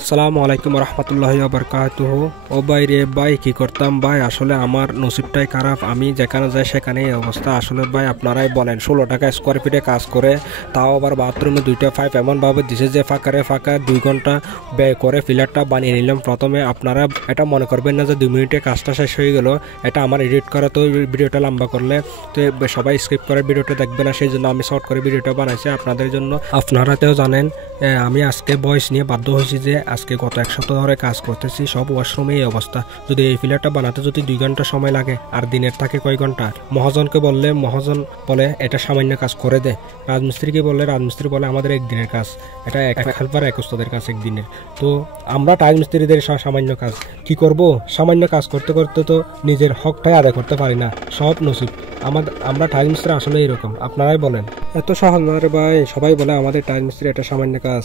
আসসালামু আলাইকুম রহমতুল্লাহি ওয়া বারাকাতুহু। ও ভাই রে ভাই, কি করতাম ভাই, আসলে আমার নসিবটাই খারাপ। আমি যেখানে যাই সেখানে এই অবস্থা। আসলে ভাই আপনারাই বলেন, 16 টাকা স্কোয়ার ফিটে কাজ করে, তাও আবার বাথরুমে 2টা পাইপ এমনভাবে দিছে যে ফাঁকা 2 ঘন্টা ব্যয় করে ফিলারটা বানিয়ে নিলাম। প্রথমে আপনারা এটা মনে করবেন না যে 2 মিনিটে কাজটা শেষ হয়ে গেল। এটা আমার এডিট করা, তো ভিডিওটা লম্বা করলে তো সবাই স্কিপ করে ভিডিওটা দেখবে না, সেই জন্য আমি শর্ট করে ভিডিওটা বানাইছি আপনাদের জন্য। আপনারা তো জানেন আমি আজকে ভয়েস নিয়ে বাধ্য হয়েছি যে আজকে গত 1 সপ্তাহ ধরে কাজ করতেছি, সব ওয়াশরুমে এই অবস্থা। যদি এই ফিলারটা বানাতে যদি 2 ঘন্টা সময় লাগে আর দিনের থাকে কয় ঘন্টা। মহাজনকে বললে মহাজন বলে এটা সামান্য কাজ করে দে, রাজমিস্ত্রিকে বললে রাজমিস্ত্রি বলে আমাদের একদিনের কাজ, এটা এক হেল্পার এক ওস্তাদের কাজ একদিনের। তো আমরা রাজমিস্ত্রিদের সামান্য কাজ কি করব, সামান্য কাজ করতে করতে তো নিজের হকটাই আদায় করতে পারি না। সব নসিব আমরা টাইল মিস্ত্রি আসলে এরকম। আপনারাই বলেন, এত সহজ না রে ভাই। সবাই বলে আমাদের টাইল মিস্ত্রি এটা সামান্য কাজ।